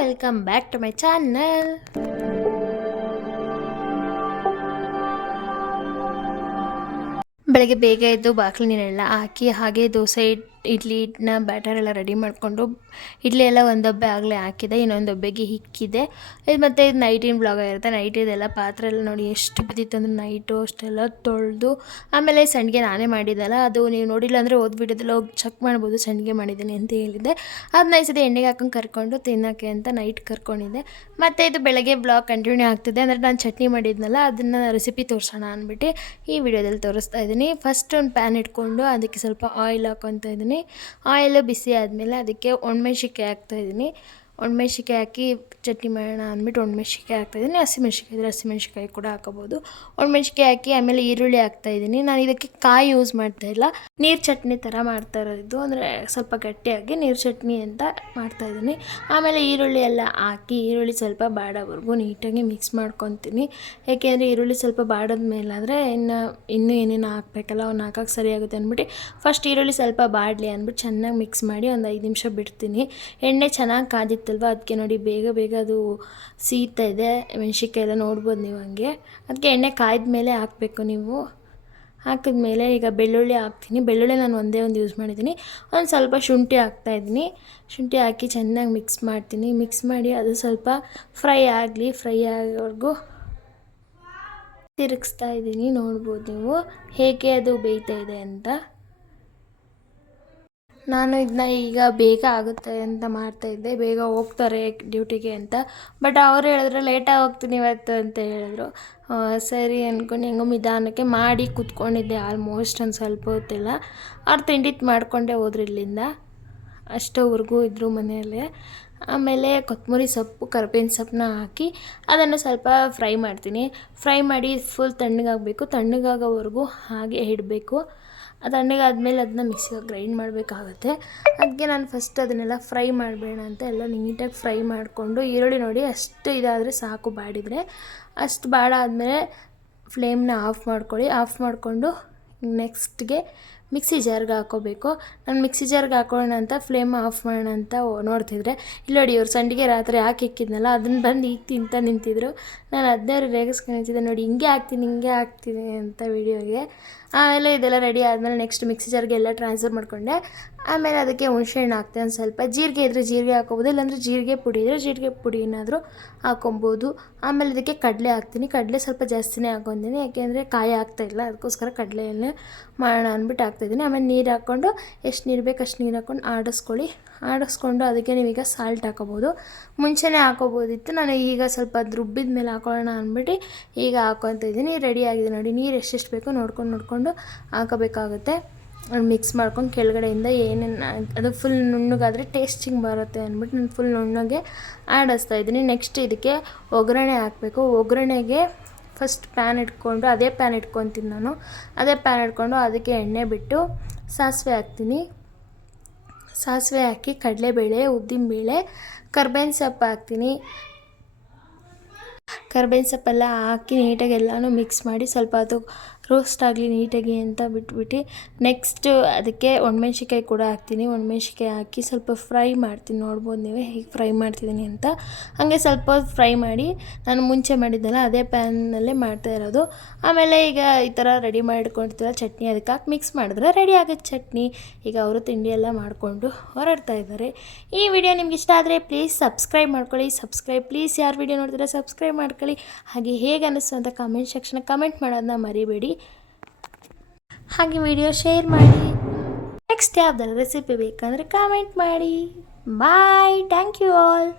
Welcome back to my channel. ಬೆಳಗ್ಗೆ ಬೇಗ ಎದ್ದು ಬಾಗಿಲು ನೀರೆಲ್ಲ ಹಾಕಿ ಹಾಗೆ ದೋಸೆ ಇಡ್ಲಿ ಹಿಟ್ಟನ್ನ ಬ್ಯಾಟರ್ ಎಲ್ಲ ರೆಡಿ ಮಾಡಿಕೊಂಡು ಇಡ್ಲಿ ಎಲ್ಲ ಒಂದು ಡಬ್ಬೆ ಆಗಲೇ ಹಾಕಿದೆ, ಇನ್ನೊಂದು ಡಬ್ಬೆಗೆ ಹಿಕ್ಕಿದೆ. ಇದು ಮತ್ತು ಇದು ನೈಟಿನ ಬ್ಲಾಗ್ ಆಗಿರುತ್ತೆ. ನೈಟಿದೆಲ್ಲ ಪಾತ್ರೆ ಎಲ್ಲ ನೋಡಿ ಎಷ್ಟು ಬಿದ್ದಿತ್ತು ಅಂದರೆ ನೈಟು ಅಷ್ಟೆಲ್ಲ ತೊಳೆದು ಆಮೇಲೆ ಸಂಡಿಗೆ ನಾನೇ ಮಾಡಿದ್ದಲ್ಲ, ಅದು ನೀವು ನೋಡಿಲ್ಲ ಅಂದರೆ ಓದ್ಬಿಟ್ಟಿದ್ದೆಲ್ಲ ಹೋಗಿ ಚೆಕ್ ಮಾಡ್ಬೋದು ಸಂಡಿಗೆ ಮಾಡಿದ್ದೀನಿ ಅಂತ ಹೇಳಿದ್ದೆ. ಅದನ್ನ ಈ ಸತಿ ಎಣ್ಣೆಗೆ ಹಾಕೊಂಡು ಕರ್ಕೊಂಡು ತಿನ್ನೋಕ್ಕೆ ಅಂತ ನೈಟ್ ಕರ್ಕೊಂಡಿದ್ದೆ. ಮತ್ತು ಇದು ಬೆಳಗ್ಗೆ ಬ್ಲಾಗ್ ಕಂಟಿನ್ಯೂ ಆಗ್ತಿದೆ. ಅಂದರೆ ನಾನು ಚಟ್ನಿ ಮಾಡಿದ್ನಲ್ಲ ಅದನ್ನು ರೆಸಿಪಿ ತೋರಿಸೋಣ ಅಂದ್ಬಿಟ್ಟು ಈ ವಿಡಿಯೋದಲ್ಲಿ ತೋರಿಸ್ತಾ ಇದ್ದೀನಿ. ಫಸ್ಟ್ ಒಂದು ಪ್ಯಾನ್ ಇಟ್ಕೊಂಡು ಅದಕ್ಕೆ ಸ್ವಲ್ಪ ಆಯಿಲ್ ಹಾಕ್ಕೊತಾ ಇದ್ದೀನಿ. ಆಯಿಲ್ ಬಿಸಿ ಆದಮೇಲೆ ಅದಕ್ಕೆ ಒಣಮೆಣ್ಸಿಕಾಯಿ ಹಾಕ್ತಾಯಿದ್ದೀನಿ. ಒಣಮೆಣ್ಸಿಕಾಯಿ ಹಾಕಿ ಚಟ್ನಿ ಮಾಡೋಣ ಅಂದ್ಬಿಟ್ಟು ಒಣಮೆಣ್ಸಿಕಾಯಿ ಹಾಕ್ತಾಯಿದ್ದೀನಿ. ಹಸಿಮೆಣ್ಸಿಕಾಯಿ ಇದ್ದರೆ ಹಸಿಮೆಣ್ಸಿಕಾಯಿ ಕೂಡ ಹಾಕೋಬೋದು. ಒಣಮೆಣ್ಸಿಕಾಯಿ ಹಾಕಿ ಆಮೇಲೆ ಈರುಳ್ಳಿ ಹಾಕ್ತಾಯಿದ್ದೀನಿ. ನಾನು ಇದಕ್ಕೆ ಕಾಯಿ ಯೂಸ್ ಮಾಡ್ತಾಯಿಲ್ಲ, ನೀರು ಚಟ್ನಿ ಥರ ಮಾಡ್ತಾ ಇರೋದು, ಅಂದರೆ ಸ್ವಲ್ಪ ಗಟ್ಟಿಯಾಗಿ ನೀರು ಚಟ್ನಿ ಅಂತ ಮಾಡ್ತಾಯಿದ್ದೀನಿ. ಆಮೇಲೆ ಈರುಳ್ಳಿ ಎಲ್ಲ ಹಾಕಿ ಈರುಳ್ಳಿ ಸ್ವಲ್ಪ ಬಾಡೋವರೆಗೂ ನೀಟಾಗಿ ಮಿಕ್ಸ್ ಮಾಡ್ಕೊತೀನಿ. ಏಕೆಂದರೆ ಈರುಳ್ಳಿ ಸ್ವಲ್ಪ ಬಾಡೋದ ಮೇಲಾದರೆ ಇನ್ನೂ ಏನೇನು ಹಾಕಬೇಕಲ್ಲ ಅವ್ನು ಹಾಕೋಕ್ಕೆ ಸರಿಯಾಗುತ್ತೆ ಅಂದ್ಬಿಟ್ಟು ಫಸ್ಟ್ ಈರುಳ್ಳಿ ಸ್ವಲ್ಪ ಬಾಡಲಿ ಅಂದ್ಬಿಟ್ಟು ಚೆನ್ನಾಗಿ ಮಿಕ್ಸ್ ಮಾಡಿ ಒಂದು 5 ನಿಮಿಷ ಬಿಡ್ತೀನಿ. ಎಣ್ಣೆ ಚೆನ್ನಾಗಿ ಕಾದಿತ್ತಲ್ವ, ಅದಕ್ಕೆ ನೋಡಿ ಬೇಗ ಅದು ಸೀತಾ ಇದೆ. ಮೆಣಸಿನ್ಕಾಯಿ ಎಲ್ಲ ನೋಡ್ಬೋದು ನೀವು ಹಂಗೆ. ಅದಕ್ಕೆ ಎಣ್ಣೆ ಕಾಯ್ದ ಮೇಲೆ ಹಾಕಬೇಕು ನೀವು. ಹಾಕಿದ್ಮೇಲೆ ಈಗ ಬೆಳ್ಳುಳ್ಳಿ ಹಾಕ್ತೀನಿ. ಬೆಳ್ಳುಳ್ಳಿ ನಾನು ಒಂದೇ ಒಂದು ಯೂಸ್ ಮಾಡಿದ್ದೀನಿ. ಒಂದು ಸ್ವಲ್ಪ ಶುಂಠಿ ಹಾಕ್ತಾಯಿದ್ದೀನಿ. ಶುಂಠಿ ಹಾಕಿ ಚೆನ್ನಾಗಿ ಮಿಕ್ಸ್ ಮಾಡ್ತೀನಿ. ಮಿಕ್ಸ್ ಮಾಡಿ ಅದು ಸ್ವಲ್ಪ ಫ್ರೈ ಆಗಲಿ. ಫ್ರೈ ಆಗೋವರೆಗೂ ತಿರುಗಿಸ್ತಾ ಇದ್ದೀನಿ. ನೋಡ್ಬೋದು ನೀವು ಹೇಗೆ ಅದು ಬೇಯ್ತಾ ಇದೆ ಅಂತ. ನಾನು ಇದನ್ನ ಈಗ ಬೇಗ ಆಗುತ್ತೆ ಅಂತ ಮಾಡ್ತಾಯಿದ್ದೆ, ಬೇಗ ಹೋಗ್ತಾರೆ ಡ್ಯೂಟಿಗೆ ಅಂತ. ಬಟ್ ಅವ್ರು ಹೇಳಿದ್ರು ಲೇಟಾಗಿ ಹೋಗ್ತೀನಿ ಇವತ್ತು ಅಂತ ಹೇಳಿದ್ರು. ಸರಿ ಅಂದ್ಕೊಂಡು ಹೆಂಗೋ ನಿಧಾನಕ್ಕೆ ಮಾಡಿ ಕೂತ್ಕೊಂಡಿದ್ದೆ. ಆಲ್ಮೋಸ್ಟ್ ಒಂದು ಸ್ವಲ್ಪ ಹೊತ್ತೆಲ್ಲ ಅವ್ರು ತಿಂಡಿ ಮಾಡಿಕೊಂಡೇ ಹೋದ್ರು ಇಲ್ಲಿಂದ. ಅಷ್ಟೋವರೆಗೂ ಇದ್ದರು ಮನೆಯಲ್ಲೇ. ಆಮೇಲೆ ಕೊತ್ತಂಬರಿ ಸೊಪ್ಪು ಕರಿಬೇವಿನ ಸೊಪ್ಪನ್ನ ಹಾಕಿ ಅದನ್ನು ಸ್ವಲ್ಪ ಫ್ರೈ ಮಾಡ್ತೀನಿ. ಫ್ರೈ ಮಾಡಿ ಫುಲ್ ತಣ್ಣಗಾಗಬೇಕು. ತಣ್ಣಗಾಗೋವರೆಗೂ ಹಾಗೆ ಇಡಬೇಕು. ಅದು ತಣ್ಣಗಾದ್ಮೇಲೆ ಅದನ್ನ ಮಿಕ್ಸಿಗೆ ಗ್ರೈಂಡ್ ಮಾಡಬೇಕಾಗುತ್ತೆ. ಅದಕ್ಕೆ ನಾನು ಫಸ್ಟ್ ಅದನ್ನೆಲ್ಲ ಫ್ರೈ ಮಾಡಬೇಡ ಅಂತ ಎಲ್ಲ ನೀಟಾಗಿ ಫ್ರೈ ಮಾಡಿಕೊಂಡು ಈರುಳ್ಳಿ ನೋಡಿ ಅಷ್ಟು ಇದಾದರೆ ಸಾಕು, ಬಾಡಿದರೆ ಅಷ್ಟು ಬಾಡಾದಮೇಲೆ ಫ್ಲೇಮ್ನ ಆಫ್ ಮಾಡ್ಕೊಳ್ಳಿ. ಆಫ್ ಮಾಡಿಕೊಂಡು ನೆಕ್ಸ್ಟ್ಗೆ ಮಿಕ್ಸಿ ಜಾರ್ಗೆ ಹಾಕ್ಕೋಬೇಕು. ನಾನು ಮಿಕ್ಸಿ ಜಾರ್ಗೆ ಹಾಕೋಣ ಅಂತ ಫ್ಲೇಮ್ ಆಫ್ ಮಾಡೋಣ ಅಂತ ನೋಡ್ತಿದ್ರೆ ಇಲ್ಲಿ ನೋಡಿ ಇವ್ರು ಸಂಡಿಗೆ ರಾತ್ರಿ ಹಾಕಿ ಇಕ್ಕಿದ್ನಲ್ಲ ಅದನ್ನು ಬಂದು ಈಗ ತಿಂತ ನಿಂತಿದ್ರು. ನಾನು ಅದನ್ನೇ ರೇಗಿಸ್ಕೊಂಡಿದ್ದೆ, ನೋಡಿ ಹಿಂಗೆ ಹಾಕ್ತೀನಿ ಅಂತ ವೀಡಿಯೋಗೆ. ಆಮೇಲೆ ಇದೆಲ್ಲ ರೆಡಿ ಆದಮೇಲೆ ನೆಕ್ಸ್ಟ್ ಮಿಕ್ಸಿ ಜಾರ್ಗೆ ಎಲ್ಲ ಟ್ರಾನ್ಸ್ಫರ್ ಮಾಡಿಕೊಂಡೆ. ಆಮೇಲೆ ಅದಕ್ಕೆ ಹುಣಸೆಹಣ್ಣು ಹಾಕ್ತೆ. ಒಂದು ಸ್ವಲ್ಪ ಜೀರಿಗೆ ಇದ್ದರೆ ಜೀರಿಗೆ ಹಾಕ್ಕೋಬೋದು, ಇಲ್ಲಾಂದರೆ ಜೀರಿಗೆ ಪುಡಿ ಇದ್ದರೆ ಜೀರಿಗೆ ಪುಡಿ ಏನಾದರೂ ಹಾಕ್ಕೊಬೋದು. ಆಮೇಲೆ ಇದಕ್ಕೆ ಕಡಲೆ ಹಾಕ್ತೀನಿ. ಕಡಲೆ ಸ್ವಲ್ಪ ಜಾಸ್ತಿನೇ ಹಾಕ್ಕೊತೀನಿ, ಯಾಕೆಂದರೆ ಕಾಯಿ ಹಾಕ್ತಾಯಿಲ್ಲ, ಅದಕ್ಕೋಸ್ಕರ ಕಡಲೆಯಲ್ಲೇ ಮಾಡೋಣ ಅಂದ್ಬಿಟ್ಟು ಹಾಕ್ತಾಯಿದ್ದೀನಿ. ಆಮೇಲೆ ನೀರು ಹಾಕ್ಕೊಂಡು ಎಷ್ಟು ನೀರು ಬೇಕು ಅಷ್ಟು ನೀರು ಹಾಕ್ಕೊಂಡು ಆಡಿಸ್ಕೊಂಡು ಅದಕ್ಕೆ ನೀವೀಗ ಸಾಲ್ಟ್ ಹಾಕೋಬೋದು. ಮುಂಚೆನೇ ಹಾಕೋಬೋದಿತ್ತು, ನಾನು ಈಗ ಸ್ವಲ್ಪ ಅದು ರುಬ್ಬಿದ ಮೇಲೆ ಹಾಕೊಳ್ಳೋಣ ಅಂದ್ಬಿಟ್ಟು ಈಗ ಹಾಕ್ಕೊತ ಇದ್ದೀನಿ. ರೆಡಿ ಆಗಿದೆ ನೋಡಿ. ನೀರು ಎಷ್ಟೆಷ್ಟು ಬೇಕೋ ನೋಡ್ಕೊಂಡು ಹಾಕೋಬೇಕಾಗುತ್ತೆ. ಮಿಕ್ಸ್ ಮಾಡ್ಕೊಂಡು ಕೆಳಗಡೆಯಿಂದ ಏನೇನು ಅದು ಫುಲ್ ನುಣ್ಣಗಾದರೆ ಟೇಸ್ಟಿಂಗ್ ಬರುತ್ತೆ ಅಂದ್ಬಿಟ್ಟು ನಾನು ಫುಲ್ ನುಣ್ಣಗೆ ಆಡಿಸ್ತಾ ಇದ್ದೀನಿ. ನೆಕ್ಸ್ಟ್ ಇದಕ್ಕೆ ಒಗ್ಗರಣೆ ಹಾಕಬೇಕು. ಒಗ್ಗರಣೆಗೆ ಫಸ್ಟ್ ಪ್ಯಾನ್ ಇಟ್ಕೊಂಡು ಅದೇ ಪ್ಯಾನ್ ಇಟ್ಕೊತೀನಿ ನಾನು. ಅದೇ ಪ್ಯಾನ್ ಇಟ್ಕೊಂಡು ಅದಕ್ಕೆ ಎಣ್ಣೆ ಬಿಟ್ಟು ಸಾಸಿವೆ ಹಾಕ್ತೀನಿ. ಸಾಸಿವೆ ಹಾಕಿ ಕಡಲೆಬೇಳೆ, ಉದ್ದಿನಬೇಳೆ, ಕರ್ಬೇವಿನ ಸೊಪ್ಪು ಹಾಕ್ತೀನಿ. ಕರ್ಬೇವಿನ ಸೊಪ್ಪೆಲ್ಲ ಹಾಕಿ ನೀಟಾಗಿ ಎಲ್ಲನೂ ಮಿಕ್ಸ್ ಮಾಡಿ ಸ್ವಲ್ಪ ಅದು ರೋಸ್ಟ್ ಆಗಲಿ ನೀಟಾಗಿ ಅಂತ ಬಿಟ್ಬಿಟ್ಟು ನೆಕ್ಸ್ಟು ಅದಕ್ಕೆ ಒಣಮೆಣ್ಸಿಕಾಯಿ ಕೂಡ ಹಾಕ್ತೀನಿ. ಒಣಮೆಣ್ಸಿಕಾಯಿ ಹಾಕಿ ಸ್ವಲ್ಪ ಫ್ರೈ ಮಾಡ್ತೀನಿ. ನೋಡ್ಬೋದು ನೀವೇ ಹೇಗೆ ಫ್ರೈ ಮಾಡ್ತಿದ್ದೀನಿ ಅಂತ. ಹಾಗೆ ಸ್ವಲ್ಪ ಫ್ರೈ ಮಾಡಿ ನಾನು ಮುಂಚೆ ಮಾಡಿದ್ದೆಲ್ಲ ಅದೇ ಪ್ಯಾನ್ನಲ್ಲೇ ಮಾಡ್ತಾ ಇರೋದು. ಆಮೇಲೆ ಈಗ ಈ ಥರ ರೆಡಿ ಮಾಡಿಟ್ಕೊಂಡಿರ್ತೀರ ಚಟ್ನಿ ಅದಕ್ಕೆ ಹಾಕಿ ಮಿಕ್ಸ್ ಮಾಡಿದ್ರೆ ರೆಡಿ ಆಗುತ್ತೆ ಚಟ್ನಿ. ಈಗ ಅವರು ತಿಂಡಿ ಎಲ್ಲ ಮಾಡಿಕೊಂಡು ಹೊರಡ್ತಾ ಇದ್ದಾರೆ. ಈ ವಿಡಿಯೋ ನಿಮ್ಗೆ ಇಷ್ಟ ಆದರೆ ಪ್ಲೀಸ್ ಸಬ್ಸ್ಕ್ರೈಬ್ ಮಾಡ್ಕೊಳ್ಳಿ. ಪ್ಲೀಸ್ ಯಾರು ವಿಡಿಯೋ ನೋಡ್ತೀರಾ ಸಬ್ಸ್ಕ್ರೈಬ್ ಮಾಡ್ಕೊಳ್ಳಿ. ಹಾಗೆ ಹೇಗೆ ಅನ್ನಿಸ್ತು ಅಂತ ಕಮೆಂಟ್ ಸೆಕ್ಷನ್ ಕಮೆಂಟ್ ಮಾಡೋದನ್ನ ಮರಿಬೇಡಿ. ಹಾಗೆ ವಿಡಿಯೋ ಶೇರ್ ಮಾಡಿ. ನೆಕ್ಸ್ಟ್ ಯಾವ್ದಾದ್ರು ರೆಸಿಪಿ ಬೇಕಂದರೆ ಕಾಮೆಂಟ್ ಮಾಡಿ. ಬಾಯ್. Thank you all.